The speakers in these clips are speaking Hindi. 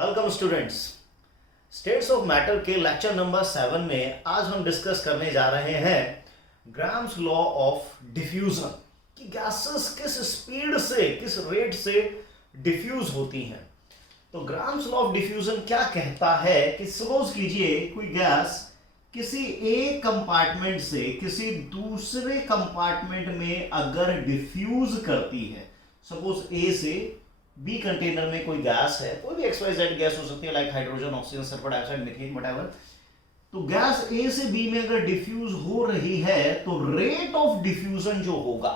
Welcome students. States of matter के लेक्चर नंबर 7 में आज हम डिस्कस करने जा रहे हैं ग्राम्स लॉ ऑफ डिफ्यूजन कि गैसेस किस स्पीड से किस रेट से डिफ्यूज होती हैं। तो ग्राम्स लॉ ऑफ डिफ्यूजन क्या कहता है कि सपोज कीजिए कोई गैस किसी एक कंपार्टमेंट से किसी दूसरे कंपार्टमेंट में अगर डिफ्यूज करती है, सपोज ए से बी कंटेनर में कोई गैस है, कोई भी XYZ गैस हो सकती है, like hydrogen, oxygen, sulphur dioxide, methane, whatever. तो गैस ए से बी में अगर डिफ्यूज हो रही है तो रेट ऑफ डिफ्यूजन जो होगा,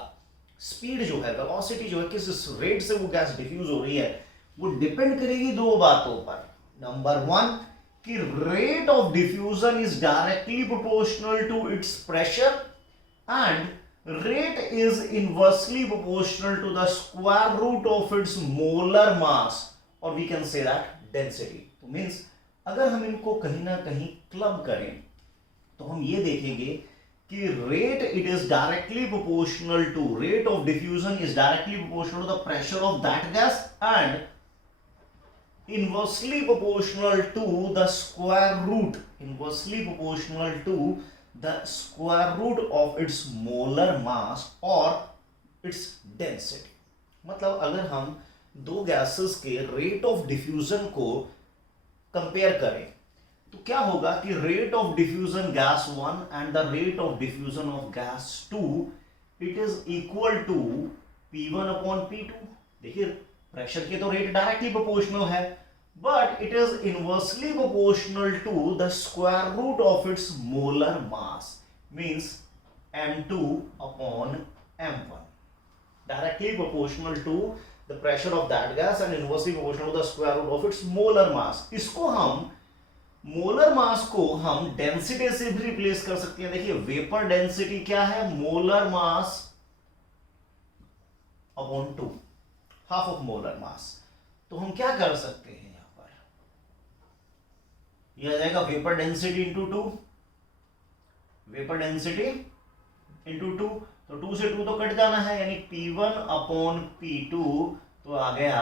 स्पीड जो है, वेलोसिटी जो है, किस रेट से वो गैस डिफ्यूज हो रही है, वो डिपेंड करेगी दो बातों पर। नंबर वन कि rate of diffusion is directly proportional to its pressure and rate is inversely proportional to the square root of its molar mass, or we can say that density. तो means अगर हम इनको कहीं ना कहीं क्लब करें तो हम ये देखेंगे कि rate it is directly proportional to, rate of diffusion is directly proportional to the pressure of that gas and inversely proportional to the square root, inversely proportional to the square root of its molar mass or its density. मतलब अगर हम दो गैसेस के रेट ऑफ डिफ्यूजन को कंपेयर करें तो क्या होगा कि rate of diffusion gas 1 and the rate of diffusion of gas 2 it is equal to P1 upon P2। देखिए प्रेशर के तो रेट डायरेक्टली प्रोपोर्शनल है, but it is inversely proportional to the square root of its molar mass, means m2 upon m1, directly proportional to the pressure of that gas and inversely proportional to the square root of its molar mass। इसको हम मोलर मास को हम डेंसिटी से भी रिप्लेस कर सकते हैं। देखिए वेपर डेंसिटी क्या है, molar mass upon 2, half of molar मास। तो हम क्या कर सकते हैं, यह आ जाएगा vapour density into 2, vapour density into 2। तो 2 से 2 तो कट जाना है, यानी P1 अपॉन P2 तो आ गया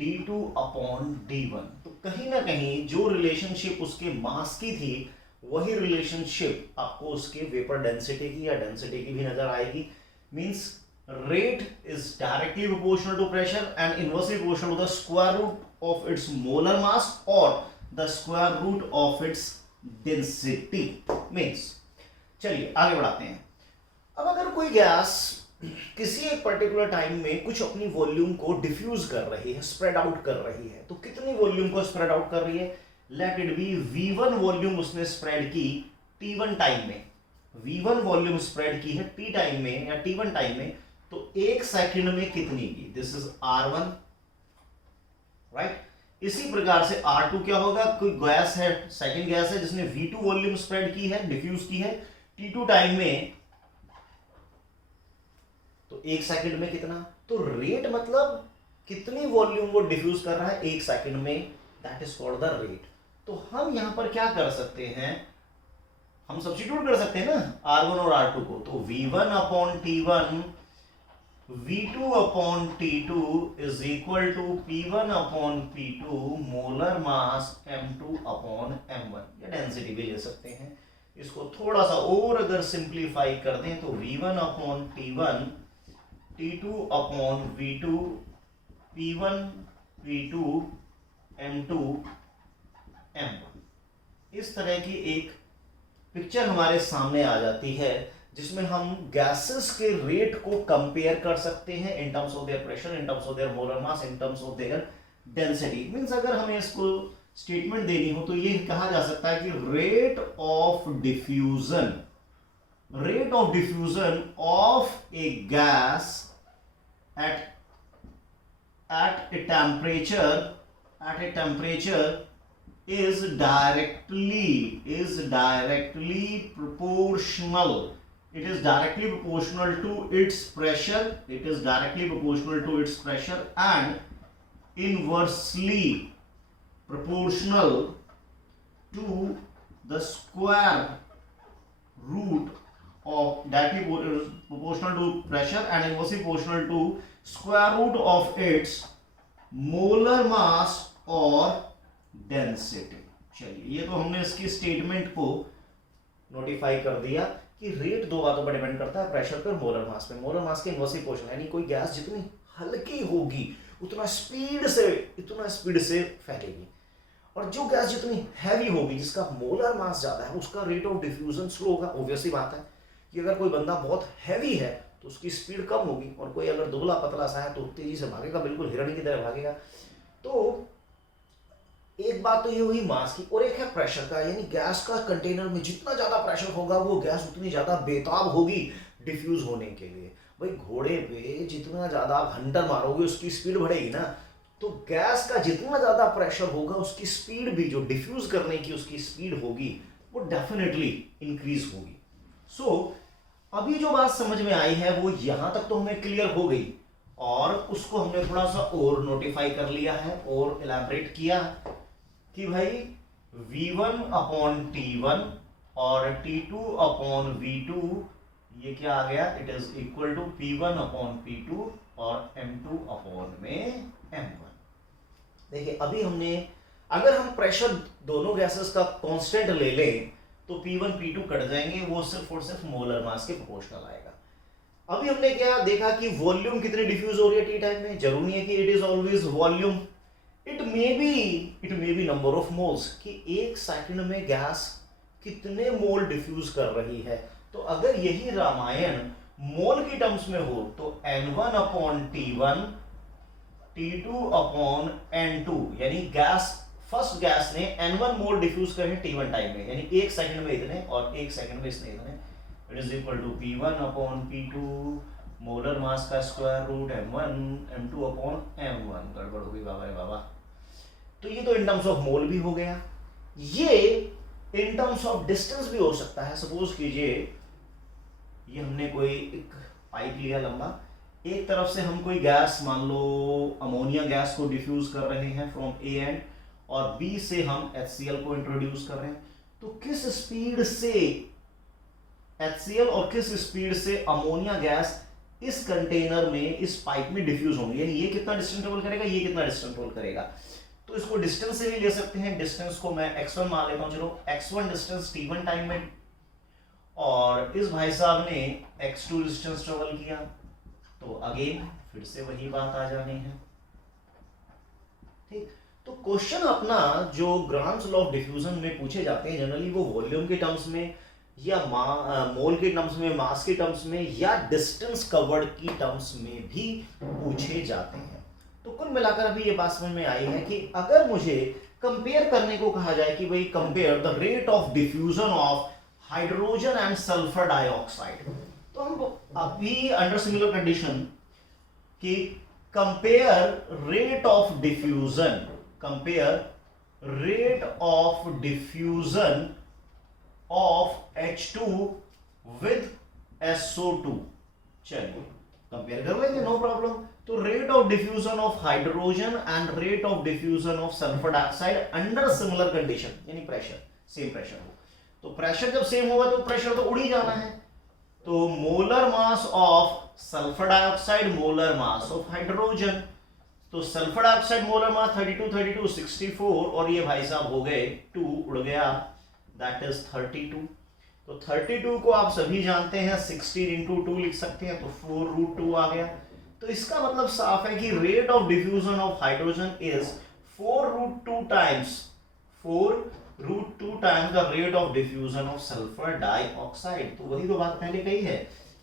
D2 अपॉन D1। तो कहीं ना कहीं जो रिलेशनशिप उसके मास की थी वही रिलेशनशिप आपको उसके वेपर डेंसिटी की या डेंसिटी की भी नजर आएगी। Means rate is directly proportional to pressure and inversely proportional to the square root of its molar mass और the square root of its density means। चलिए आगे बढ़ाते हैं। अब अगर कोई गैस किसी एक पर्टिकुलर टाइम में कुछ अपनी वॉल्यूम को डिफ्यूज कर रही है, स्प्रेड आउट कर रही है, तो कितनी वॉल्यूम को स्प्रेड आउट कर रही है, late it B V1 volume उसने स्प्रेड की T1 टाइम में, V1 वॉल्यूम स्प्रेड की है T टाइम में या T1 टाइम में, तो एक सेकंड में कितनी की, दिस इज R1, राइट। इसी प्रकार से R2 क्या होगा, कोई गैस है, सेकंड गैस है जिसने V2 वॉल्यूम स्प्रेड की है, डिफ्यूज की है T2 टाइम में, तो एक सेकंड में कितना, तो रेट मतलब कितनी वॉल्यूम वो डिफ्यूज कर रहा है एक सेकंड में, that is called the rate. तो हम यहां पर क्या कर सकते हैं, हम सब्स्टिट्यूट कर सकते हैं ना R1 और R2 को। तो V1 upon T1 V2 upon T2 is equal to P1 upon P2 molar mass M2 upon M1, या डेंसिटी भी ले सकते हैं। इसको थोड़ा सा और अगर सिंप्लीफाई कर दें तो V1 upon T1 T2 upon V2 P1 P2 M2 M1। इस तरह की एक पिक्चर हमारे सामने आ जाती है जिसमें हम गैसेस के रेट को कंपेयर कर सकते हैं इन terms of their pressure, in terms of their molar mass, in terms of their density. Means अगर हमें इसको स्टेटमेंट देनी हो तो ये कहा जा सकता है कि rate of diffusion, rate of diffusion of A gas at a temperature is directly proportional, it is directly proportional to its pressure, it is directly proportional to its pressure and inversely proportional to the square root of, directly proportional to pressure and inversely proportional to square root of its molar mass और डेंसिटी। चलिए, ये तो हमने इसकी स्टेटमेंट को नोटिफाई कर दिया कि रेट दो बातों पर डिपेंड करता है, प्रेशर पे और मोलर मास पे। मोलर मास के इनवर्सली प्रोपोर्शनल, यानी कोई गैस जितनी हल्की होगी इतना स्पीड से फैलेगी, और जो गैस जितनी हैवी होगी जिसका मोलर मास ज्यादा है उसका रेट ऑफ डिफ्यूजन स्लो होगा। ऑब्वियसली बात है कि अगर कोई बंदा बहुत हैवी है तो उसकी स्पीड कम होगी, और कोई अगर दुबला पतला सा है तो तेजी से भागेगा, बिल्कुल हिरण की तरह भागेगा। तो एक बात तो ये हुई मास की, और एक है प्रेशर का, यानी गैस का कंटेनर में जितना ज्यादा प्रेशर होगा वो गैस उतनी ज्यादा बेताब होगी डिफ्यूज होने के लिए। भाई घोड़े पे जितना ज्यादा आप हंटर मारोगे उसकी स्पीड बढ़ेगी ना, तो गैस का जितना ज्यादा प्रेशर होगा उसकी स्पीड भी, जो डिफ्यूज करने की उसकी स्पीड होगी, वो डेफिनेटली इंक्रीज होगी। सो अभी जो बात समझ में आई है वो यहां तक तो हमें क्लियर हो गई, और उसको हमने थोड़ा सा और नोटिफाई कर लिया है और इलैबोरेट किया कि भाई V1 अपॉन T1 और T2 अपॉन V2 ये क्या आ गया, it is equal to P1 upon P2 और M2 अपॉन में M1। देखिए अभी हमने, अगर हम प्रेशर दोनों गैसेस का कांस्टेंट ले लें तो P1 P2 कट जाएंगे, वो सिर्फ और सिर्फ मोलर मास के प्रोपोर्शनल आएगा। अभी हमने क्या देखा कि वॉल्यूम कितनी डिफ्यूज हो रही है टी टाइम में, जरूरी नहीं है कि it is always volume, it may be number of moles, कि एक सेकंड में गैस कितने मोल डिफ्यूज कर रही है। तो अगर यही रामायण मोल की टर्म्स में हो तो N1 upon T1 T2 upon N2, यानी गैस, फर्स्ट गैस ने N1 मोल डिफ्यूज करे T1 टाइम में, यानी एक सेकंड में इतने और एक सेकंड में इसने इतने, it is equal to P1 upon P2 molar mass का square root M1 M2 upon M1। गड़बड़ हो गई बाबा रे बाबा। तो ये तो इन टर्म्स ऑफ मोल भी हो गया, ये इन टर्म्स ऑफ डिस्टेंस भी हो सकता है। सपोज कीजिए ये हमने कोई एक पाइप लिया लंबा, एक तरफ से हम कोई गैस, मान लो अमोनिया गैस को डिफ्यूज कर रहे हैं फ्रॉम ए एंड, और बी से हम HCl को इंट्रोड्यूस कर रहे हैं, तो किस स्पीड से HCl और किस स्पीड से अमोनिया गैस इस कंटेनर में, इस पाइप में डिफ्यूज होंगे, यानी ये कितना डिस्टेंस ट्रेवल करेगा, ये कितना डिस्टेंस ट्रेवल करेगा। तो इसको डिस्टेंस से भी ले सकते हैं, डिस्टेंस को मैं x1 मान लेता हूं, चलो x1 डिस्टेंस T1 टाइम में, और इस भाई साहब ने x2 डिस्टेंस ट्रेवल किया, तो अगेन फिर से वही बात आ जानी है। ठीक, तो क्वेश्चन अपना जो ग्राम्स लॉ ऑफ डिफ्यूजन में पूछे जाते हैं जनरली वो वॉल्यूम के टर्म्स में, या मोल के टर्म्स में, मास के टर्म्स में, या डिस्टेंस कवर्ड की टर्म्स में भी पूछे जाते हैं। तो कुल मिलाकर अभी ये बात समझ में आई है कि अगर मुझे कंपेयर करने को कहा जाए कि भाई compare the rate of diffusion of hydrogen and sulphur dioxide, तो हम अभी अंडर सिमिलर कंडीशन कि compare rate of diffusion of H2 with SO2। चलिए कंपेयर कर लेंगे, नो प्रॉब्लम। तो rate of diffusion of hydrogen and rate of diffusion of sulphur dioxide under similar condition, यानी प्रेशर सेम प्रेशर हो, तो प्रेशर जब सेम होगा तो प्रेशर तो उड़ ही जाना है। तो molar mass of sulphur dioxide, molar mass of hydrogen, तो सल्फर डाइऑक्साइड मोलर मास 32 64, और ये भाई साहब हो गए 2 उड़ गया, दैट इज 32। तो 32 को आप सभी जानते हैं 16 इंटू 2 लिख सकते हैं, तो 4√2 आ गया। तो इसका मतलब साफ है कि rate of diffusion of hydrogen is 4√2 times the rate of diffusion of sulphur dioxide. तो वही तो बात पहले कही है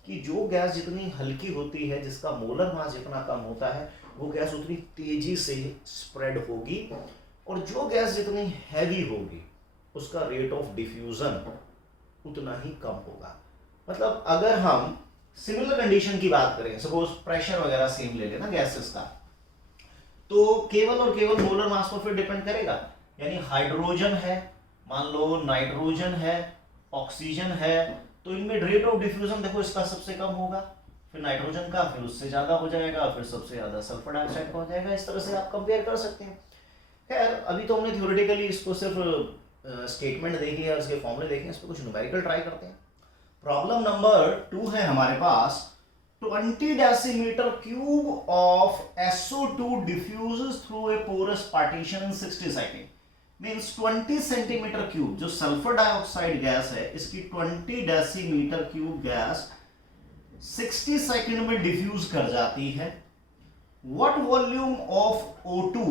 कि जो गैस जितनी हल्की होती है, जिसका मोलर मास जितना कम होता है, वो गैस उतनी तेजी से स्प्रेड होगी, और जो गैस जितनी हैवी होगी उसका रेट ऑफ डिफ्यूजन उतना ही कम होगा। मतलब अगर हम सिमिलर कंडीशन की बात करें, सपोज प्रेशर वगैरह सेम ले लेना गैसेस का, तो केवल और केवल मोलर मास पर फिर डिपेंड करेगा। यानी हाइड्रोजन है, मान लो नाइट्रोजन है, ऑक्सीजन है, तो इनमें रेट ऑफ डिफ्यूजन देखो इसका सबसे कम होगा, फिर नाइट्रोजन का, फिर उससे ज्यादा हो जाएगा, फिर सबसे ज्यादा सल्फर डाइऑक्साइड का हो जाएगा। इस तरह से आप कंपेयर कर सकते हैं। खैर अभी तो हमने थ्योरेटिकली इसको सिर्फ स्टेटमेंट देखी है, उसके फॉर्मूले देखे, इस पर कुछ न्यूमेरिकल ट्राई करते हैं। प्रॉब्लम नंबर 2 है हमारे पास, 20 decimeter cube of SO2 diffuses through a porous partition in 60 seconds. Means 20 centimetre cube जो सल्फर डाइऑक्साइड गैस है, इसकी 20 डेसीमीटर क्यूब गैस 60 सेकंड में डिफ्यूज कर जाती है. What volume of O2?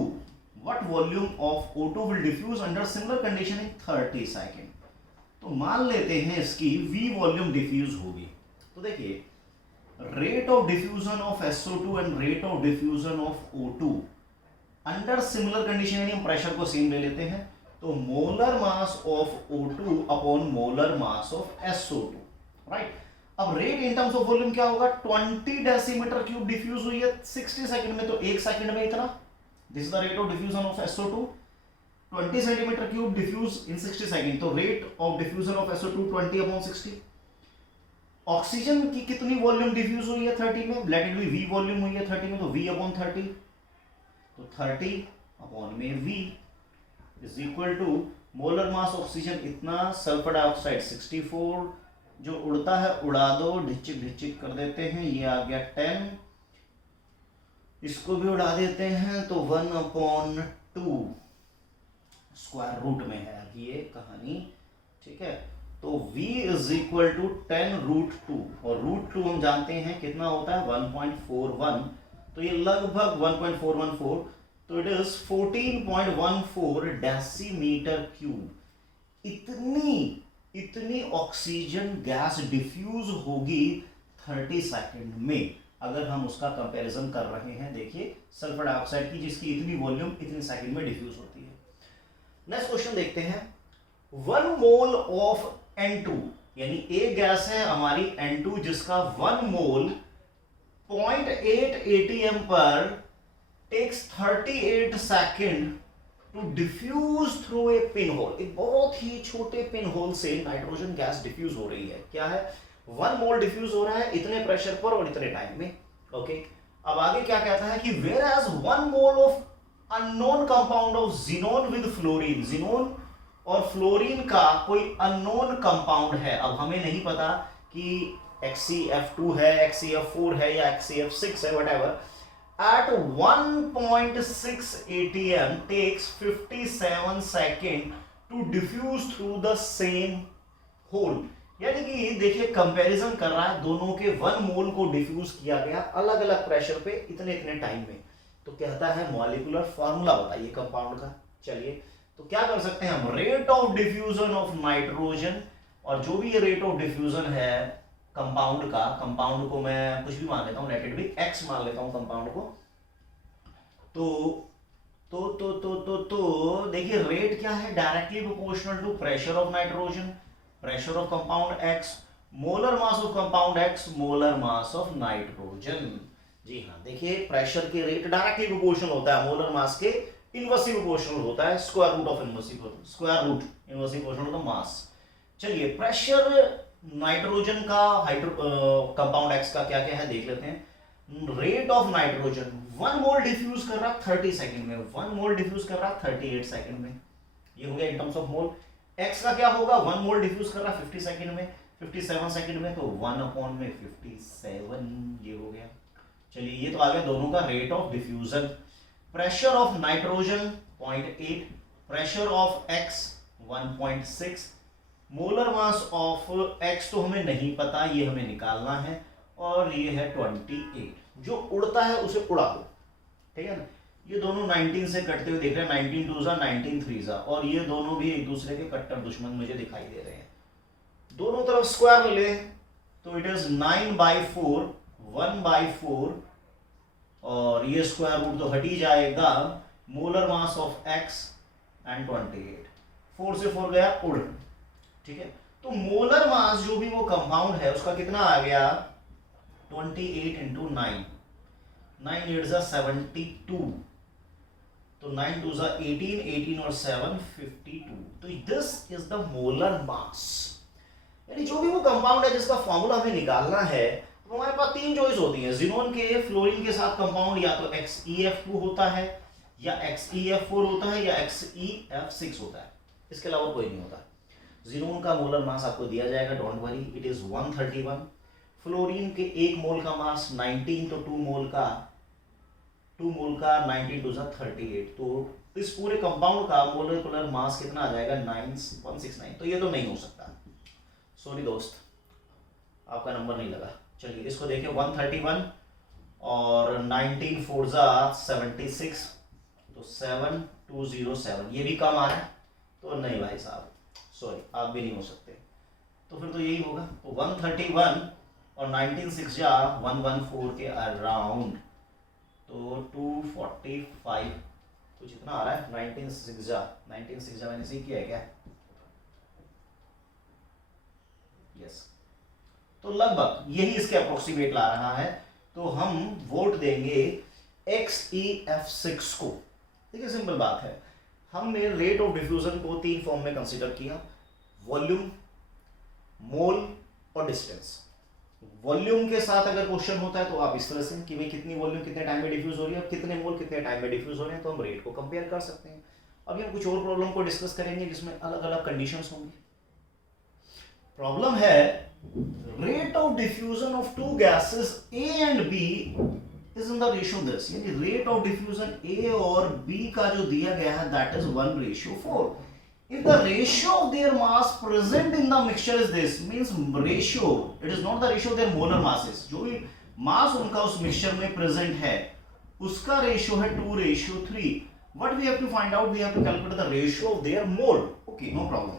What volume of O2 will diffuse under similar condition in 30 second? तो मान लेते हैं इसकी V वॉल्यूम डिफ्यूज होगी. तो देखिए, rate of diffusion of SO2 and rate of diffusion of O2 under similar condition, यानी हम प्रेशर को सेम ले लेते हैं, तो molar mass of O2 upon molar mass of SO2, right. अब rate in terms of volume क्या होगा? 20 डेसीमीटर क्यूब डिफ्यूज हुई है 60 सेकंड में, तो एक सेकंड में इतना. This is the rate of diffusion of SO2. 20 centimetre cube diffuse in 60 second, तो rate of diffusion of SO2 20 upon 60. Oxygen की कितनी वॉल्यूम डिफ्यूज हुई है 30 में? Let it be V volume हुई है 30 में, तो V अपॉन 30, तो 30 अपॉन में V is equal to molar mass oxygen इतना, सल्फर डाइऑक्साइड 64, जो उड़ता है उड़ा दो, ढिचिक ढिचिक कर देते हैं, ये आ गया 10, इसको भी उड़ा देते हैं, तो 1/2 स्क्वायर रूट में है अभी ये कहानी, ठीक है. तो V इज इक्वल टू 10√2, और √2 हम जानते हैं कितना होता है 1.41, तो ये लगभग 1.414, तो इट इज 14.14 डेसीमीटर क्यूब. इतनी ऑक्सीजन गैस डिफ्यूज होगी 30 सेकंड में. अगर हम उसका कंपैरिजन कर रहे हैं, देखिए सल्फर डाइऑक्साइड की, जिसकी इतनी वॉल्यूम इतनी सेकंड में डिफ्यूज होती है. नेक्स्ट क्वेश्चन देखते हैं. 1 मोल ऑफ N2, यानी एक गैस है हमारी N2 जिसका 1 मोल 0.8 ATM पर takes 38 second to diffuse through a pin hole. एक बहुत ही छोटे पिन होल से नाइट्रोजन गैस डिफ्यूज हो रही है. क्या है? 1 मोल डिफ्यूज हो रहा है इतने प्रेशर पर और इतने टाइम में. ओके, अब आगे क्या कहता है कि whereas 1 mole of unknown compound of xenon with fluorine, xenon और फ्लोरीन का कोई अननोन कंपाउंड है. अब हमें नहीं पता कि XCF2 है, XCF4 है या XCF6 है, whatever. At 1.6 ATM takes 57 seconds to diffuse through the same hole. यानी कि देखिए कंपैरिजन कर रहा है दोनों के 1 मोल को डिफ्यूज किया गया अलग अलग प्रेशर पे इतने इतने टाइम में. तो कहता है मॉलिक्यूलर फॉर्मूला बताइए कंपाउंड का. चलिए, तो क्या कर सकते हैं हम? Rate of diffusion of nitrogen, और जो भी ये रेट ऑफ डिफ्यूजन है कंपाउंड का, कंपाउंड को मैं कुछ भी मान लेता हूं, लेट इट बी X मान लेता हूं कंपाउंड को. तो देखिए रेट क्या है? Directly proportional to pressure of nitrogen, pressure of compound X, molar mass of compound X, molar mass of nitrogen. जी हाँ, देखिए प्रेशर के रेट डायरेक्टली प्रोपोर्शनल होता है, मोलर मास के इनवर्सली प्रोपोर्शनल होता है, square root of inversely proportional to mass. चलिए, प्रेशर नाइट्रोजन का कंपाउंड X का क्या क्या है देख लेते हैं. Rate of nitrogen 1 mole diffuse कर रहा 30 सेकंड में, 1 मोल डिफ्यूज कर रहा 38 सेकंड में, ये हो गया इन टर्म्स ऑफ मोल. X का क्या होगा? 1 मोल डिफ्यूज कर रहा 50 सेकंड में, 57 सेकंड में, तो 1/57 ये हो गया. चलिए, ये तो आ गया दोनों का rate of diffusion. Pressure of nitrogen 0.8, pressure of X 1.6, molar mass of X तो हमें नहीं पता, ये हमें निकालना है, और ये है 28. जो उड़ता है उसे उड़ा दो, ठीक है ना. ये दोनों 19 से कटते हुए देख रहे हैं, 19 2 19 3, और ये दोनों भी एक दूसरे के कट्टर दुश्मन मुझे दिखाई दे रहे हैं. दोनों तरफ स्क्वायर ले लें, तो इट इज 9/4, 1/4, और ये स्क्वायर रूट तो हट ही जाएगा. Molar mass of X and 28, 4 से 4 गया उड़, ठीक है. तो मोलर मास जो भी वो कंपाउंड है उसका कितना आ गया? 28 into 9, 9 8 जा 72, तो 9 2 जा 18, 18 और 7 52. तो दिस इज द मोलर मास. यानी जो भी वो कंपाउंड है जिसका फॉर्मूला हमें निकालना है, तो हमारे पास 3 चॉइस होती है. जिनोन के फ्लोरीन के साथ कंपाउंड या तो XeF2 होता है, या XeF4 होता है, या XeF6 होता है, इसके अलावा कोई नहीं होता. जिनोन का मोलर मास आपको दिया जाएगा, don't worry, it is 131. Fluorine के 1 मोल का मास 19, तो 2 मोल का 19 टू 38, तो इस पूरे कंपाउंड का मोलिकुलर मास कितना आ जाएगा 9169। तो ये तो नहीं हो सकता, सॉरी दोस्त, आपका नंबर नहीं लगा। चलिए इसको देखिए 131 और 19 4 जा 76, तो 7207, ये भी कम आ रहा है, तो नहीं भाई साहब सॉरी, आप भी नहीं हो सकते। तो फिर तो यही होगा, तो 131 और 19 6 जा 114 के अराउंड, तो 245 कुछ इतना आ रहा है। 19 6 जा मैंने सही किया है क्या? यस, तो लगभग यही इसके अप्रोक्सीमेट ला रहा है। तो हम वोट देंगे XeF6 को। देखिए सिंपल बात है, हमने रेट ऑफ डिफ्यूजन को 3 फॉर्म में कंसीडर किया, वॉल्यूम, मोल और डिस्टेंस। वॉल्यूम के साथ अगर क्वेश्चन होता है तो आप इस तरह से कि भाई कितनी वॉल्यूम कितने टाइम में डिफ्यूज हो रही है और कितने मोल कितने टाइम में डिफ्यूज हो रहे हैं, तो हम रेट को कंपेयर कर सकते हैं। अभी हम कुछ और प्रॉब्लम को डिस्कस करेंगे जिसमें अलग अलग कंडीशंस होंगी। प्रॉब्लम है rate of diffusion of two gases A and B is in the ratio this, यानी रेट ऑफ डिफ्यूजन A और B का जो दिया गया है that is 1:4। If the ratio of their mass present in the mixture is this, means ratio, it is not the ratio of their molar masses, जो भी मास उनका उस मिक्सचर में प्रेजेंट है उसका रेशियो है 2:3। What we have to find out, we have to calculate the ratio of their mole. Okay, no problem.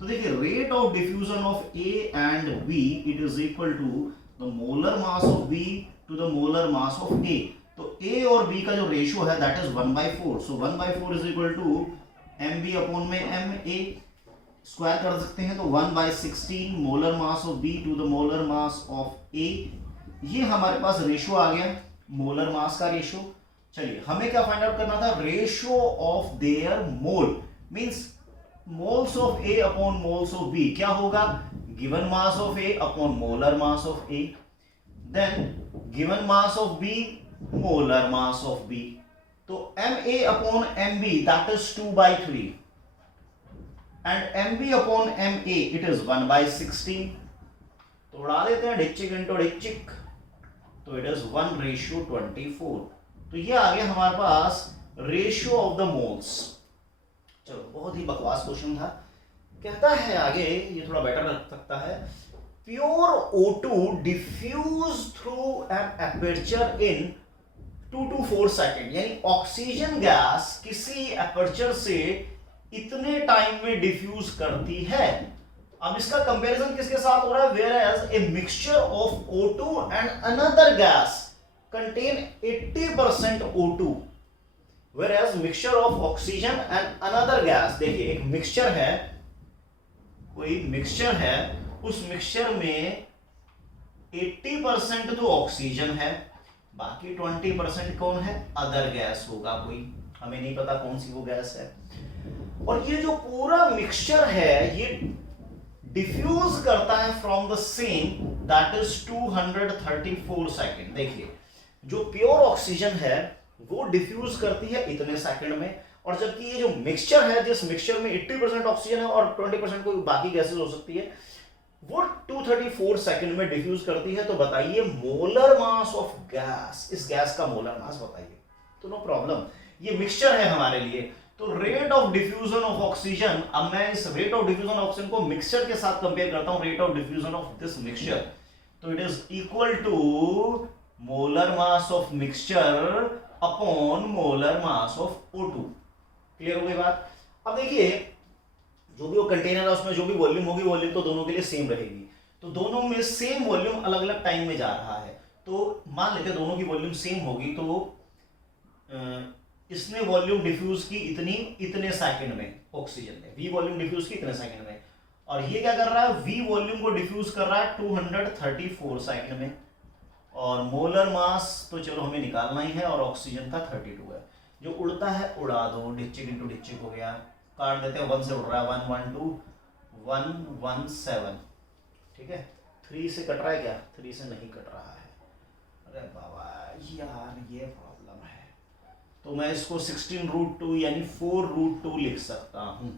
तो देखिए rate of diffusion of A and B it is equal to the molar mass of B to the molar mass of A. तो A और B का जो रेशियो है that is 1/4. So 1/4 is equal to mb अपॉन में ma, स्क्वायर कर सकते हैं तो 1/16 molar mass of B to the molar mass of A। ये हमारे पास रेशियो आ गया मोलर मास का रेशियो। चलिए हमें क्या फाइंड आउट करना था, ratio of their mole, means moles of A upon moles of B क्या होगा, given mass of A upon molar mass of A, then given mass of B molar mass of B, तो Ma upon Mb that is 2/3 and Mb upon Ma it is 1/16। तो उड़ा देते हैं डिच्चिक इंटू डिच्चिक, तो इट इज 1:24। तो ये आ गया हमारे पास रेशियो ऑफ द मोल्स। चलो बहुत ही बकवास क्वेश्चन था। कहता है आगे, ये थोड़ा बेटर लग सकता है, pure O2 diffuse through an aperture in 2 to 4 second, यानी ऑक्सीजन गैस किसी एपर्चर से इतने टाइम में डिफ्यूज करती है। अब इसका कंपैरिजन किसके साथ हो रहा है, whereas a mixture of O2 and another gas contain 80% O2, whereas mixture of oxygen and another gas. देखिए एक मिक्सचर है, कोई मिक्सचर है, उस मिक्सचर में 80% तो ऑक्सीजन है, बाकी 20% कौन है, अदर गैस होगा कोई, हमें नहीं पता कौन सी वो गैस है। और ये जो पूरा मिक्सचर है ये डिफ्यूज करता है from the same that is 234 second. देखिए जो प्योर ऑक्सीजन है वो डिफ्यूज करती है इतने सेकंड में, और जबकि ये जो मिक्सचर है, जिस मिक्सचर में 80% ऑक्सीजन है और 20% कोई बाकी गैसेस हो सकती है, वो 234 सेकंड में डिफ्यूज करती है। तो बताइए मोलर मास ऑफ गैस, इस गैस का मोलर मास बताइए। तो नो प्रॉब्लम, ये मिक्सचर है हमारे लिए। तो rate of diffusion of oxygen, अब मैं इस rate of diffusion of oxygen को मिक्सचर के साथ कंपेयर करता हूं, rate of diffusion of this mixture, तो it is equal to molar mass of mixture upon molar mass of O2। Clear हो गई बात। अब देखिए जो भी वो कंटेनर है उसमें जो भी वॉल्यूम होगी, वॉल्यूम तो दोनों के लिए सेम रहेगी, तो दोनों में सेम वॉल्यूम अलग अलग टाइम में जा रहा है। तो मान लेते हैं दोनों की वॉल्यूम सेम होगी, तो इसने वॉल्यूम डिफ्यूज की इतने सेकंड में, ऑक्सीजन ने V वॉल्यूम डिफ्यूज की इतने सेकंड में, और ये क्या कर रहा है, V वॉल्यूम को डिफ्यूज कर रहा है 234 सेकंड में, और मोलर मास तो चलो हमें निकालना ही है, और ऑक्सीजन का 32 है। जो उड़ता है उड़ा दो, डिच्चिक इंटू डिच्चिक हो गया, काट देते हैं, 1 से उड़ रहा है 112 117, ठीक है। 3 से कट रहा है क्या, 3 से नहीं कट रहा है, अरे बाबा यार ये प्रॉब्लम है। तो मैं इसको 16√2 यानी 4√2 लिख सकता हूँ,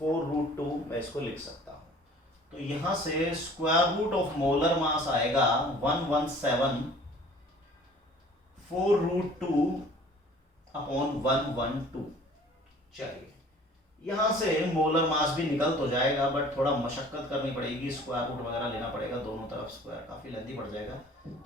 4√2 मैं इसको लिख सकता हूँ। तो यहां से square root of molar mass आएगा 117/√2 चलिए यहां से मोलर मास भी निकल तो जाएगा, बट थोड़ा मशक्कत करनी पड़ेगी, स्क्वायर रूट वगैरह लेना पड़ेगा दोनों तरफ, स्क्वायर काफी लेंथी पड़ जाएगा।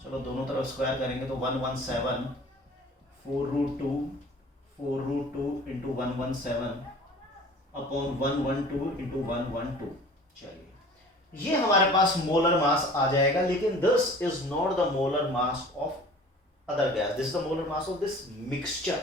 चलो दोनों तरफ स्क्वायर करेंगे तो 117/√2 इंटू 117/112 इंटू 112। चलिए ये हमारे पास मोलर मास आ जाएगा, लेकिन this is not the molar mass of other gas, this is the molar mass of this mixture.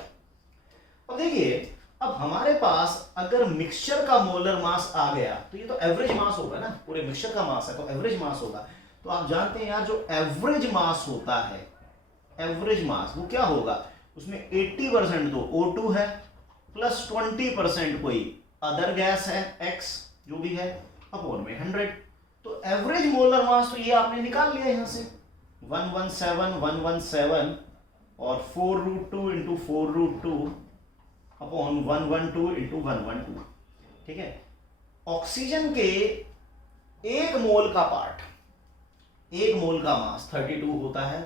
अब देखिए, अब हमारे पास अगर मिक्सचर का मोलर मास आ गया तो ये तो एवरेज मास होगा ना, पूरे मिक्सचर का मास है तो एवरेज मास होगा। तो आप जानते हैं यार, जो एवरेज मास होता है, एवरेज मास वो क्या होगा, उसमें 80% तो O2 है प्लस 20% कोई अदर गैस है X जो भी है अपॉन में 100। तो एवरेज मोलर मास तो ये आपने निकाल लिया यहां से 117 और 4√2 इंटू 4√2 अपॉन 112 इंटू 112। ठीक है, ऑक्सीजन के एक मोल का पार्ट, एक मोल का मास 32 होता है,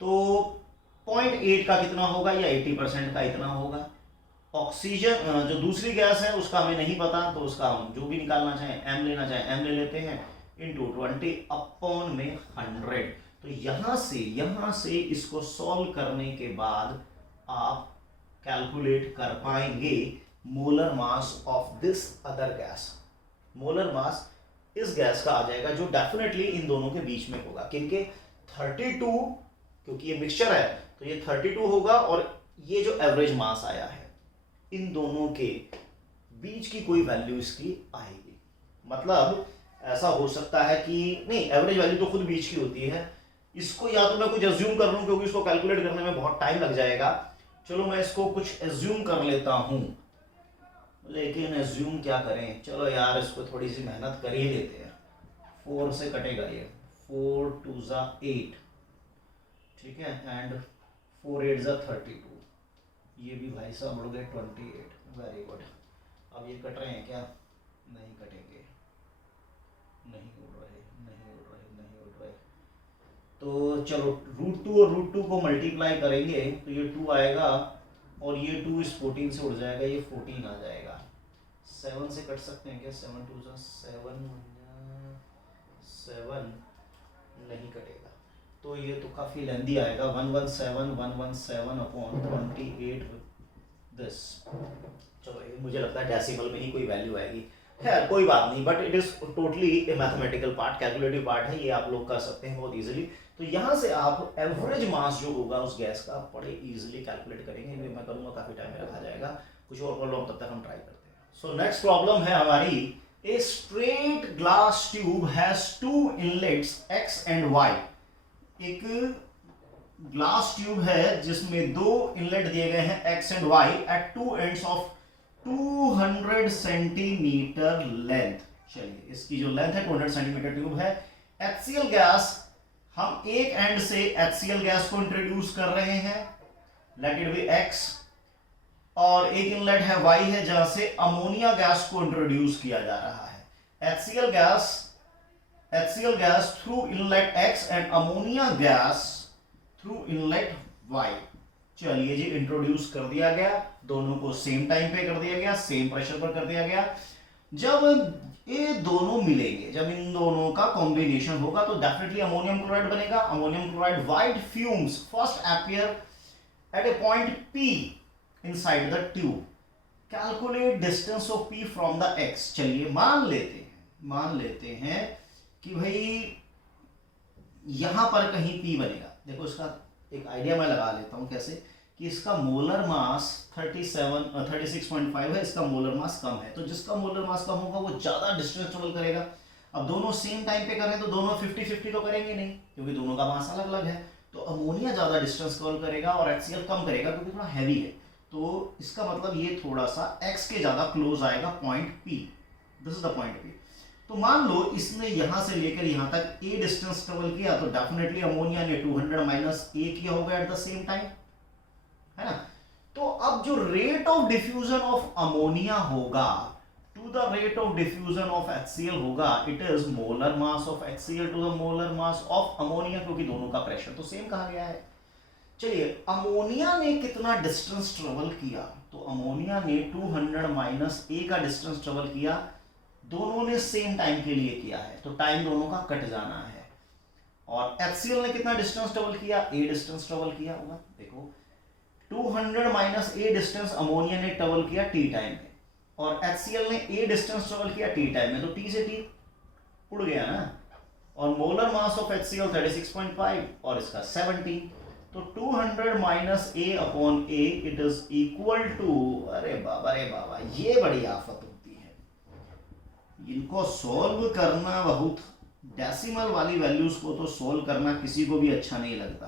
तो 0.8 का कितना होगा, या 80% का इतना होगा। ऑक्सीजन जो दूसरी गैस है उसका हमें नहीं पता, तो उसका हम जो भी निकालना चाहें, एम लेना चाहें एम ले लेते हैं, इंटू 20 अपॉन में 100। तो यहां से इसको सॉल्व करने के बाद आप कैलकुलेट कर पाएंगे molar mass of this other gas. Molar mass इस गैस का आ जाएगा जो डेफिनेटली इन दोनों के बीच में होगा, क्योंकि 32, क्योंकि ये मिक्सचर है तो ये 32 होगा, और ये जो एवरेज मास आया है इन दोनों के बीच की कोई वैल्यू इसकी आएगी। मतलब ऐसा हो सकता है कि नहीं, एवरेज वैल्यू तो खुद बीच की होती है, इसको या तो मैं कुछ एज्यूम कर लूं क्योंकि इसको कैलकुलेट करने में बहुत टाइम लग जाएगा। चलो मैं इसको कुछ एज्यूम कर लेता हूं, लेकिन एज्यूम क्या करें, चलो यार इसको थोड़ी सी मेहनत कर ही लेते हैं। 4 से कटेगा ये, 4 2 8, ठीक है, एंड 4 8 32, ये भी भाई साहब उड़ गए 28। Very good. अब ये कट रहे हैं क्या, नहीं कटेंगे, नहीं उड़ रहे, नहीं उड़ रहे, नहीं उड़ रहे। तो चलो √2 और √2 को मल्टीप्लाई करेंगे तो ये 2 आएगा, और ये 2 इस 14 से उड़ जाएगा, ये 14 आ जाएगा। 7 से कट सकते हैं क्या, 7 2 7 नहीं कटेगा, तो ये तो काफ़ी लेंदी आएगा। 117 अपॉन 28 दिस। चलो ये मुझे लगता है डेसिमल में ही कोई वैल्यू आएगी, खैर कोई बात नहीं, but it is totally A mathematical part, calculative part है, ये आप लोग कर सकते हैं बहुत इजीली। तो यहाँ से आप एवरेज मास जो होगा उस गैस का बड़े इजीली कैलकुलेट करेंगे। ये मैं करूँगा, काफ़ी टाइम में रखा जाएगा, कुछ और प्रॉब्लम तब तक हम ट्राई करते हैं। सो नेक्स्ट प्रॉब्लम है हमारी, a straight glass tube has 2 inlets X and Y। एक ग्लास ट्यूब है जिसमें 2 इनलेट दिए गए हैं X and Y at 2 ends of 200 centimetre length. चलिए इसकी जो लेंथ है 200 सेंटीमीटर ट्यूब है। HCl गैस, हम एक एंड से HCl गैस को इंट्रोड्यूस कर रहे हैं, लेट इट बी X, और एक इनलेट है Y है जहां से अमोनिया गैस को इंट्रोड्यूस किया जा रहा है। HCl gas through inlet X and ammonia gas through inlet Y। चलिए जी, इंट्रोड्यूस कर दिया गया, दोनों को सेम टाइम पे कर दिया गया, सेम प्रेशर पर कर दिया गया। जब ये दोनों मिलेंगे, जब इन दोनों का कॉम्बिनेशन होगा तो डेफिनेटली अमोनियम क्लोराइड बनेगा। Ammonium chloride white fumes first appear eight A point P inside the tube. Calculate distance of P from the X। चलिए मान लेते हैं कि भाई यहां पर कहीं P बनेगा। देखो इसका एक आइडिया मैं लगा लेता हूं कैसे, कि इसका मोलर मास 36.5 है, इसका मोलर मास कम है, तो जिसका मोलर मास कम होगा वो ज्यादा डिस्टेंस ट्रेवल करेगा। अब दोनों सेम टाइम पे करें तो दोनों 50-50 तो करेंगे नहीं, क्योंकि दोनों का मास अलग अलग है। तो अमोनिया ज्यादा डिस्टेंस ट्रेवल करेगा और HCl कम करेगा क्योंकि थोड़ा हैवी है। तो इसका मतलब ये थोड़ा सा X के ज्यादा क्लोज आएगा point P। This is the point P। तो मान लो इसने यहां से लेकर यहां तक A डिस्टेंस ट्रेवल किया, तो डेफिनेटली अमोनिया ने 200 माइनस A किया होगा एट द सेम टाइम, है ना। तो अब जो rate of diffusion of ammonia होगा to the rate of diffusion of HCl होगा, it is molar mass of HCl to the molar mass of ammonia, क्योंकि दोनों का प्रेशर तो सेम कहा गया है। चलिए, अमोनिया ने कितना डिस्टेंस ट्रेवल किया, तो अमोनिया ने 200 माइनस ए का डिस्टेंस ट्रेवल किया, दोनों ने सेम टाइम के लिए किया है, तो टाइम दोनों का कट जाना है। और HCl ने कितना डिस्टेंस ट्रेवल किया, ए डिस्टेंस ट्रेवल किया होगा। देखो 200 माइनस ए डिस्टेंस अमोनिया ने ट्रेवल किया टी टाइम में, और HCl ने ए डिस्टेंस ट्रेवल किया टी टाइम में, तो टी से टी उड़ गया ना। और मोलर मास ऑफ HCl 36.5 और इसका 70, तो 200 minus a upon a it is equal to, अरे बाबा ये बड़ी आफत होती है, इनको सॉल्व करना बहुत, डेसिमल वाली वैल्यूज को तो सॉल्व करना किसी को भी अच्छा नहीं लगता।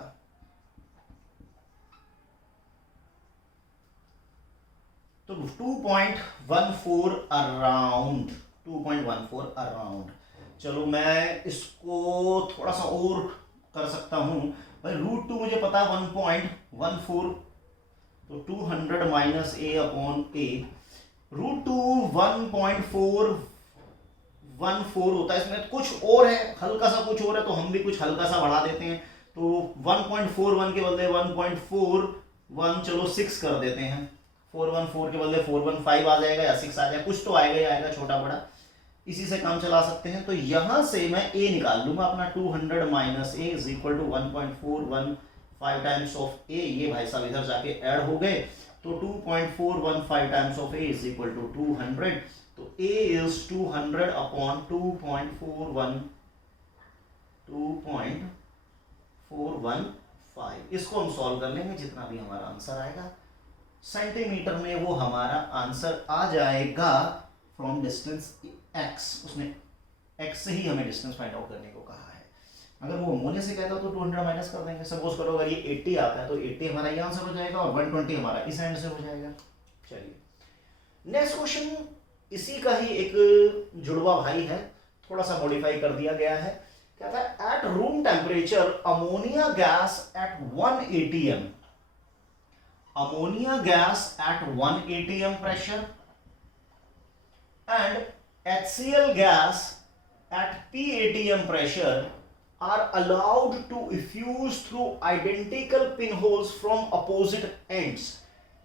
तो 2.14 अराउंड, 2.14 अराउंड। चलो मैं इसको थोड़ा सा और कर सकता हूं भाई, √2 मुझे पता है 1.14, तो 200 माइनस ए अपॉन ए, √2 1.414 होता है, इसमें कुछ और है, हल्का सा कुछ और है, तो हम भी कुछ हल्का सा बढ़ा देते हैं, तो 1.41 के बदले 1.41 चलो 6 कर देते हैं, 414 के बदले 415 आ जाएगा या 6 आ जाएगा, कुछ तो आएगा ही आएगा, छोटा बड़ा इसी से काम चला सकते हैं। तो यहां से मैं ए निकाल लूंगा अपना, 200 minus A is equal to 1.415 times of A, ये भाई साहब इधर जाके ऐड हो गए, तो 2.415 times of a is equal to 200, तो ए इज 200 अपॉन 2.415, इसको हम सॉल्व कर लेंगे, जितना भी हमारा आंसर आएगा सेंटीमीटर में वो हमारा आंसर आ जाएगा फ्रॉम डिस्टेंस x, उसने x से ही हमें डिस्टेंस फाइंड आउट करने को कहा है। अगर वो अमोनिया से कहता तो 200 माइनस कर देंगे, सपोज करो अगर ये 80 आता है तो 80 हमारा ये आंसर हो जाएगा और 120 हमारा इस एंड से हो जाएगा। चलिए नेक्स्ट क्वेश्चन, इसी का ही एक जुड़वा भाई है, थोड़ा सा मॉडिफाई कर दिया गया है। कहता है at room temperature ammonia gas at 1 atm, ammonia gas at 1 atm pressure and HCl gas at p atm pressure are allowed to effuse through identical pinholes from opposite ends,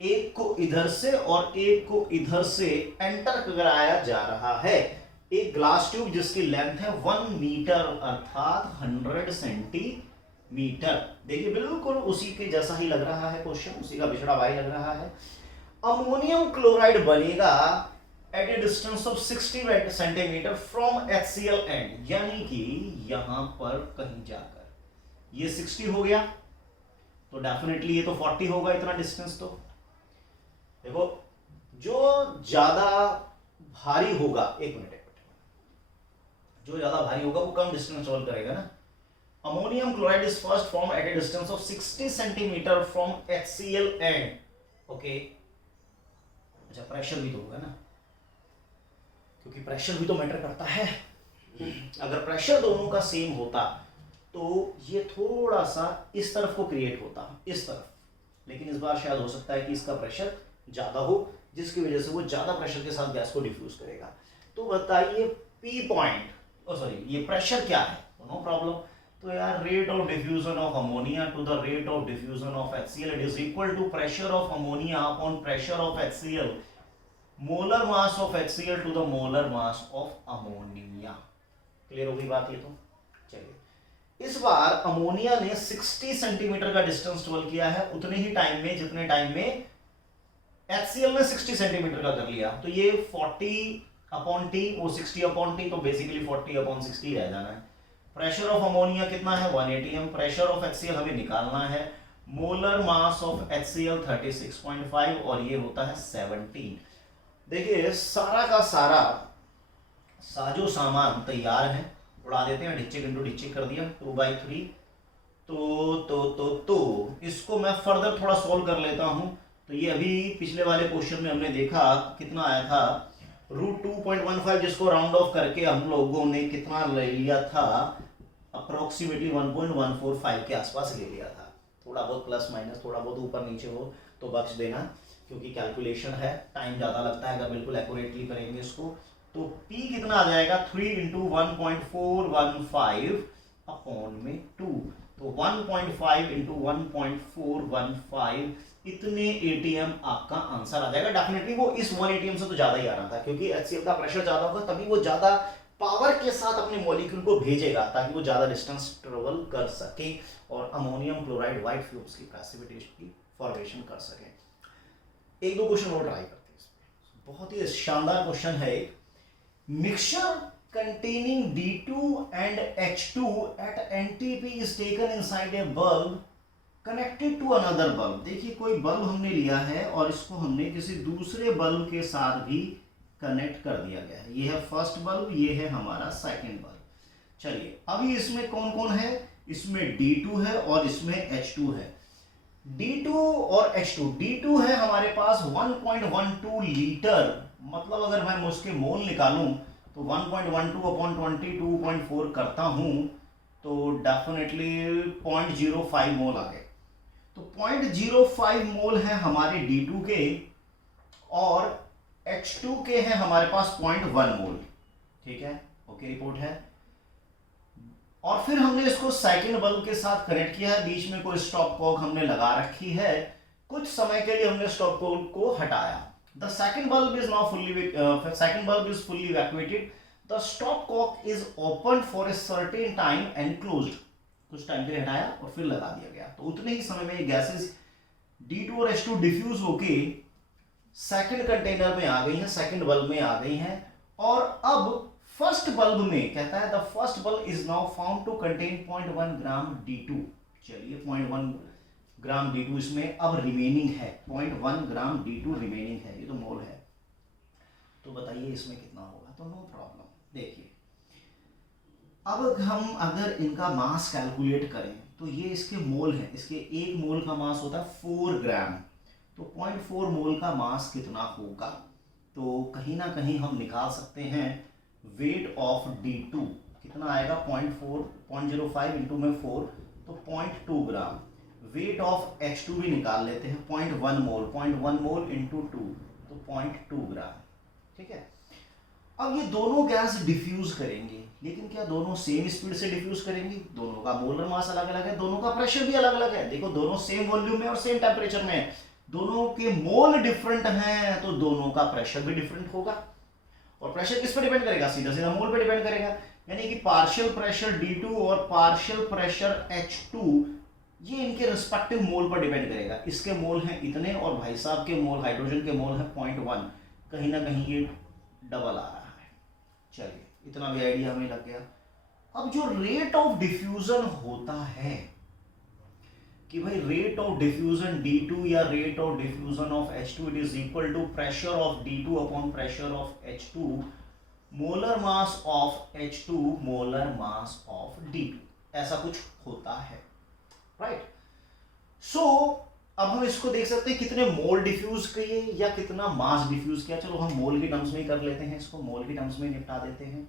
एक को इधर से और एक को इधर से एंटर कराया जा रहा है। एक ग्लास ट्यूब जिसकी लेंथ है 1 मीटर अर्थात 100 सेंटीमीटर। देखिए बिल्कुल उसी के जैसा ही लग रहा है क्वेश्चन, उसी का पिछड़ा भाई लग रहा है। अमोनियम क्लोराइड बनेगा at a distance of 60 centimetre from HCl end, यानी कि यहां पर कहीं जाकर ये 60 हो गया, तो डेफिनेटली ये तो 40 होगा इतना डिस्टेंस। तो देखो जो ज्यादा भारी होगा, एक मिनट, जो ज्यादा भारी होगा वो कम डिस्टेंस ट्रेवल करेगा ना। Ammonium chloride is first form at a distance of 60 centimetre from HCl end, okay. अच्छा प्रेशर भी तो होगा ना, क्योंकि प्रेशर भी तो मैटर करता है। अगर प्रेशर दोनों का सेम होता तो ये थोड़ा सा इस तरफ को क्रिएट होता, इस तरफ, लेकिन इस बार शायद हो सकता है कि इसका प्रेशर ज्यादा हो, जिसकी वजह से वो ज्यादा प्रेशर के साथ गैस को डिफ्यूज करेगा। तो बताइए पी पॉइंट, सॉरी ये प्रेशर क्या है, नो प्रॉब्लम। तो यार rate of diffusion of ammonia to the rate of diffusion of HCl, it is equal to pressure of ammonia upon pressure of HCl, molar mass of HCl to the molar mass of ammonia. Clear हो गई बात ये तो। चलिए इस बार अमोनिया ने 60 सेंटीमीटर का डिस्टेंस ट्रेवल किया है उतने ही टाइम में जितने टाइम में HCl ने 60 सेंटीमीटर का कर लिया, तो ये 40 अपॉन टी, वो 60 अपॉन टी, तो बेसिकली 40 अपॉन 60 रह जाना है। प्रेशर ऑफ अमोनिया कितना है 1 atm, प्रेशर ऑफ HCl हमें निकालना है, मोलर मास ऑफ HCl 36.5 और ये होता है 17। देखिए सारा का सारा साजो सामान तैयार है, उड़ा देते हैं, डिच्चिक इंटू डिच्चिक कर दिया 2/3। तो इसको मैं फर्दर थोड़ा सॉल्व कर लेता हूं। तो ये अभी पिछले वाले क्वेश्चन में हमने देखा कितना आया था, √2.15, जिसको राउंड ऑफ करके हम लोगों ने कितना ले लिया था, अप्रोक्सीमेटली 1.145 के आसपास ले लिया था। थोड़ा बहुत प्लस माइनस, थोड़ा बहुत ऊपर नीचे हो तो बख्श देना। क्योंकि कैलकुलेशन है, टाइम ज़्यादा लगता है अगर बिल्कुल एक्यूरेटली करेंगे इसको। तो P कितना आ जाएगा 3 इंटू 1.415 अपॉन में 2, तो 1.5 इंटू 1.415 इतने एटीएम आपका आंसर आ जाएगा। डेफिनेटली वो इस 1 एटीएम से तो ज्यादा ही आ रहा था, क्योंकि HCl का प्रेशर ज्यादा होगा तभी वो ज्यादा पावर के साथ अपने मॉलिक्यूल को भेजेगा ताकि वो ज्यादा डिस्टेंस ट्रेवल कर सके और अमोनियम क्लोराइड व्हाइट फ्यूम्स की प्रेसिपिटेशन की फॉर्मेशन कर सके। एक दो क्वेश्चन और ट्राई करते हैं इसमें। बहुत ही शानदार क्वेश्चन है। Mixture containing D2 and H2 at NTP is taken inside a bulb connected to another bulb। देखिए कोई बल्ब हमने लिया है और इसको हमने किसी दूसरे बल्ब के साथ भी कनेक्ट कर दिया गया है। ये है फर्स्ट बल्ब, ये है हमारा सेकंड बल्ब। चलिए अभी इसमें कौन कौन है, इसमें D2 है और इसमें H2 है। D2 और H2, D2 है हमारे पास 1.12 लीटर, मतलब अगर मैं उसके मोल निकालूं तो 1.12 अपॉन 22.4 करता हूं तो डेफिनेटली 0.05 मोल आ गए। तो 0.05 मोल है हमारे D2 के और H2 के हैं हमारे पास 0.1 मोल। ठीक है, ओके रिपोर्ट है। और फिर हमने इसको सेकंड बल्ब के साथ कनेक्ट किया है, बीच में कोई स्टॉप कॉक हमने लगा रखी है, कुछ समय के लिए हमने स्टॉप कॉक को हटाया। The second bulb is now fully evacuated. The stop cock is opened for a certain time and closed. कुछ टाइम के लिए हटाया और फिर लगा दिया गया। तो उतने ही समय में ये गैसेस D2 और H2 डिफ्यूज होके सेकंड कंटेनर में आ गई हैं, सेकंड बल्ब में आ गई हैं। और अब फर्स्ट बल्ब में कहता है the first bulb is now found to contain 0.1 gram D2। चलिए 0.1 ग्राम D2 इसमें अब रिमेनिंग है, 0.1 ग्राम D2 रिमेनिंग है, ये तो मोल है। तो बताइए इसमें कितना होगा, तो नो प्रॉब्लम। देखिए अब हम अगर इनका मास कैलकुलेट करें तो ये इसके मोल है, इसके एक मोल का मास होता है 4 ग्राम, तो 0.4 मोल का मास कितना होगा, तो कहीं ना कहीं हम निकाल सकते हैं वेट ऑफ D2 कितना आएगा 0.05 इंटू में 4 तो 0.2 ग्राम। वेट ऑफ H2 भी निकाल लेते हैं 0.1 मोल, 0.1 मोल इंटू 2 तो 0.2 ग्राम। ठीक है, अब ये दोनों गैस डिफ्यूज करेंगे, लेकिन क्या दोनों सेम स्पीड से डिफ्यूज करेंगे? दोनों का मोलर मास अलग अलग है, दोनों का प्रेशर भी अलग अलग है। देखो दोनों सेम वॉल्यूम में और सेम टेम्परेचर में है, दोनों के मोल डिफरेंट हैं तो दोनों का प्रेशर भी डिफरेंट होगा। और प्रेशर किस पे डिपेंड करेगा? सीधा सीधा मोल पे डिपेंड करेगा। यानी कि पार्शियल प्रेशर D2 और पार्शियल प्रेशर H2 ये इनके रिस्पेक्टिव मोल पर डिपेंड करेगा। इसके मोल हैं इतने और भाई साहब के मोल, हाइड्रोजन के मोल है 0.1, कहीं ना कहीं ये डबल आ रहा है। चलिए इतना भी आइडिया हमें लग गया। अब जो रेट ऑफ डिफ्यूजन होता है कि भाई रेट ऑफ डिफ्यूजन D2 या rate of diffusion of H2 it is equal to pressure of D2 upon pressure of H2 molar mass of H2 molar mass of D2, ऐसा कुछ होता है, राइट। सो अब हम इसको देख सकते हैं कितने मोल डिफ्यूज किए या कितना मास डिफ्यूज किया। चलो हम मोल की टर्म्स में ही कर लेते हैं, इसको मोल की टर्म्स में निपटा देते हैं,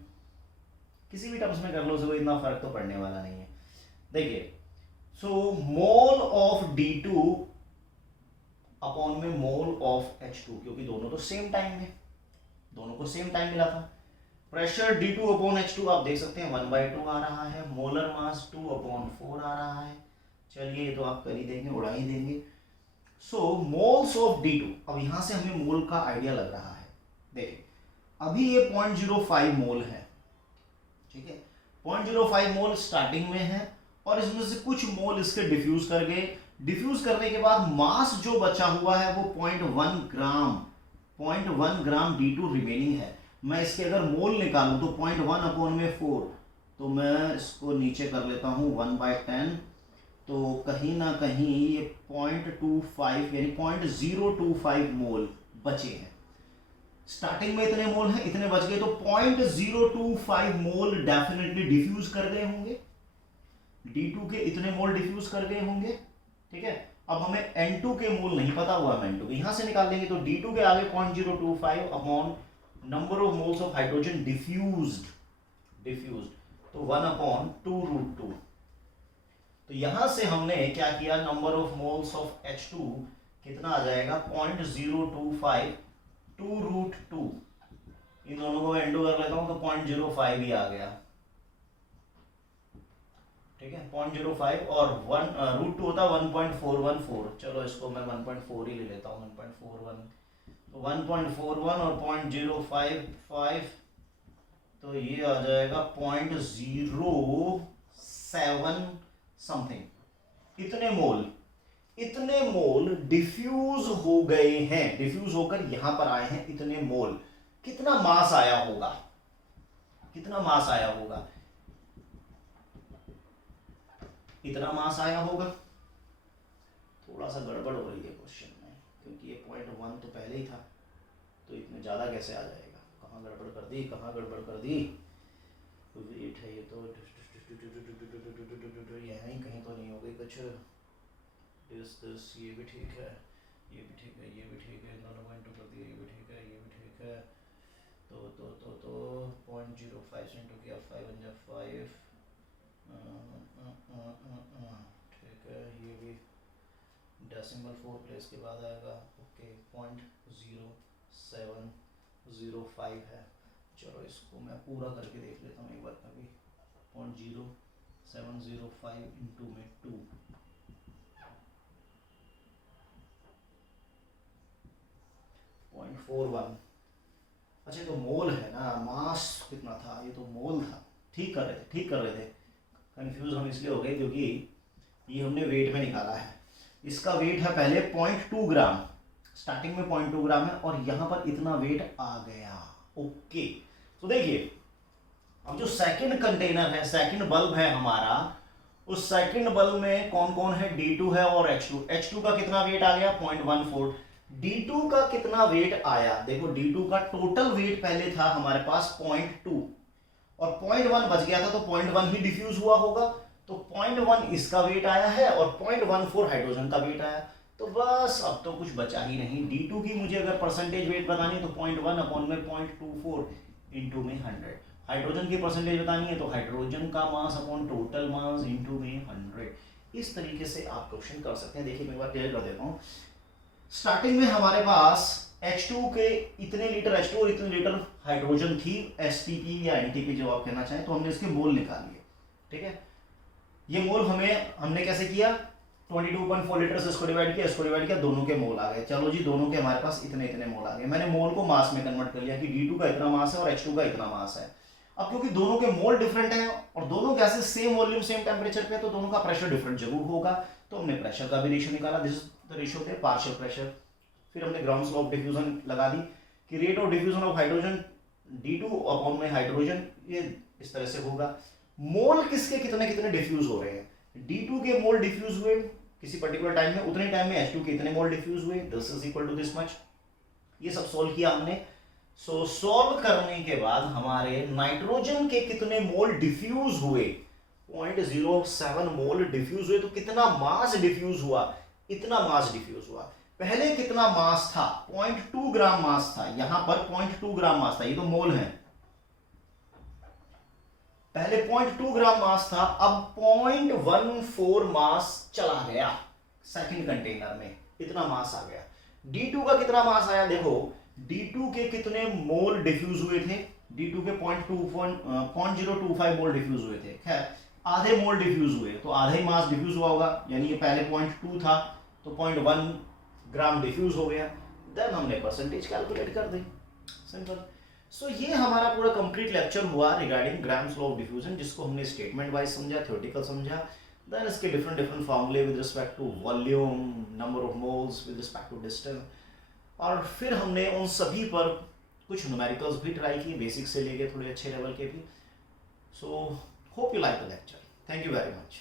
किसी भी टर्म्स में कर लो, कोई इतना फर्क तो पड़ने वाला नहीं है। देखिए सो मोल ऑफ D2 अपॉन में मोल ऑफ H2, क्योंकि दोनों तो सेम टाइम में, दोनों को सेम टाइम मिला था। प्रेशर D2 अपॉन H2 आप देख सकते हैं 1/2 आ रहा है, मोलर मास 2/4 आ रहा है। चलिए ये तो आप कर ही देंगे, उड़ा ही देंगे। सो मोल्स ऑफ D2, अब यहां से हमें मोल का आइडिया लग रहा है। देखिए अभी ये 0.05 मोल है, ठीक है, 0.05 मोल स्टार्टिंग में है और इसमें से कुछ मोल इसके डिफ्यूज कर गए। डिफ्यूज करने के बाद मास जो बचा हुआ है वो 0.1 ग्राम D2 रिमेनिंग है। मैं इसके अगर मोल निकालूं तो 0.1 अपॉन में 4, तो मैं इसको नीचे कर लेता हूं 1/10, तो कहीं ना कहीं ये 0.25 यानी 0.025 मोल बचे हैं। स्टार्टिंग में इतने मोल हैं, इतने बच गए, तो 0.025 मोल डेफिनेटली डिफ्यूज कर गए होंगे, D2 के इतने मोल डिफ्यूज कर गए होंगे। ठीक है, अब हमें N2 के मोल नहीं पता हुआ, हम N2 के यहां से निकाल लेंगे, तो D2 के आगे 0.025 upon number of moles of hydrogen diffused, तो 1/2√2। तो यहां से हमने क्या किया, number of moles of H2 कितना आ जाएगा 0.025 2√2। इन दोनों को एंडो कर लेता हूँ तो 0.05 ही आ गया, ठीक है। 0.05 और 1√2 होता है 1.414। चलो इसको मैं 1.4 ही ले लेता हूँ, 1.41। तो 1.41 और 0.055 तो ये आ जाएगा 0.07 समथिंग। इतने मोल डिफ्यूज हो गए हैं, डिफ्यूज होकर यहां पर आए हैं इतने मोल। कितना मास आया होगा, कितना मास आया होगा, इतना मास आया होगा। थोड़ा सा गड़बड़ हो रही है क्वेश्चन में, क्योंकि ये 0.1 तो पहले ही था, तो इतने ज़्यादा कैसे आ जाएगा। कहाँ गड़बड़ कर दी, कहाँ गड़बड़ कर दी। वेट है ये तो यहीं कहीं तो नहीं हो गई कुछ। दिस ये भी ठीक है, ये भी ठीक है, ये भी ठीक है, दोनों को इंटू कर दिया, ये भी ठीक है, ये भी ठीक है। तो 0.05 से इंटू किया 5 बन जाए 5, ठीक है। ये भी डेसिमल 4 प्लेस के बाद आएगा, ओके। 0.0705 है। चलो इसको मैं पूरा करके देख लेता हूँ एक बार कभी। 0.0705 इंटू में 2, 0.41। अच्छा तो मोल है ना, मास कितना था, ये तो मोल था। ठीक कर रहे थे। कंफ्यूज हम इसलिए हो गए क्योंकि ये हमने वेट में निकाला है। इसका वेट है पहले 0.2 ग्राम, स्टार्टिंग में 0.2 ग्राम है, और यहाँ पर इतना वेट आ गया, ओके। तो देखिए अब जो सेकंड कंटेनर है, सेकंड बल्ब है हमारा, उस सेकंड बल्ब में कौन कौन है, D2 है और H2। H2 का कितना वेट आ गया 0.14। D2 का कितना वेट आया, देखो D2 का टोटल वेट पहले था हमारे पास 0.2 और 0.1 बच गया था, तो 0.1 ही डिफ्यूज हुआ होगा, तो 0.1 इसका वेट आया है और 0.14 हाइड्रोजन का वेट आया। तो बस अब तो कुछ बचा ही नहीं। D2 की मुझे अगर परसेंटेज वेट बतानी है तो 0.1 अपॉन में 0.24 इंटू में 100। हाइड्रोजन की परसेंटेज बतानी है तो हाइड्रोजन का mass upon total mass into में 100। इस तरीके से आप क्वेश्चन कर सकते हैं। देखिए मैं एक बार क्लियर कर देता हूँ। स्टार्टिंग में हमारे पास H2 के इतने लीटर H2 और इतने लीटर हाइड्रोजन थी, STP या NTP जो आप कहना चाहें, तो हमने इसके मोल निकाल लिए, ठीक है। ये मोल हमने कैसे किया, 22.4 लीटर से इसको डिवाइड किया, दोनों के मोल आ गए। चलो जी, दोनों के हमारे पास इतने इतने मोल आ गए। मैंने मोल को मास में कन्वर्ट कर लिया कि D2 का इतना मास है और H2 का इतना मास है। अब क्योंकि दोनों के मोल डिफरेंट हैं और दोनों gases same volume same temperature पे, तो दोनों का प्रेशर डिफरेंट जरूर होगा, तो हमने प्रेशर का भी रेशियो निकाला। This is the ratio of the partial pressure. फिर हमने ग्राउंड्स लॉ ऑफ डिफ्यूजन लगा दी कि rate of diffusion of hydrogen D2 upon में हाइड्रोजन, ये इस तरह से होगा। मोल किसके कितने कितने डिफ्यूज हो रहे हैं, D2 के मोल डिफ्यूज हुए किसी पर्टिकुलर टाइम में, उतने टाइम में H2 के इतने मोल डिफ्यूज हुए, this is equal to this much. ये सब सोल्व किया हमने। सो सोल्व करने के बाद हमारे नाइट्रोजन के कितने मोल डिफ्यूज हुए, 0.07 मोल डिफ्यूज हुए। तो कितना मास डिफ्यूज हुआ, इतना मास डिफ्यूज हुआ। पहले कितना मास था, 0.2 ग्राम मास था, यहां पर 0.2 ग्राम मास था, ये तो मोल है। पहले 0.2 ग्राम मास था, अब 0.14 मास चला गया सेकंड कंटेनर में, इतना मास आ गया। D2 का कितना मास आया, देखो D2 के कितने मोल डिफ्यूज हुए थे, D2 के 0.025 मोल डिफ्यूज हुए थे। खैर आधे मोल डिफ्यूज हुए, तो आधा ही मास डिफ्यूज हुआ होगा, यानी ये पहले 0.2 था तो 0.1 ग्राम डिफ्यूज हो गया। देन हमने परसेंटेज कैलकुलेट कर दी, सिंपल। सो ये हमारा पूरा कंप्लीट लेक्चर हुआ regarding Graham's law of diffusion, जिसको हमने स्टेटमेंट वाइज समझा, थ्योरेटिकल समझा, देन इसके डिफरेंट फॉर्मूले with respect to volume, number of moles with respect to distance, और फिर हमने उन सभी पर कुछ न्यूमेरिकल्स भी ट्राई किए, बेसिक से लेके थोड़े अच्छे लेवल के भी। So hope you like the lecture. Thank you very much.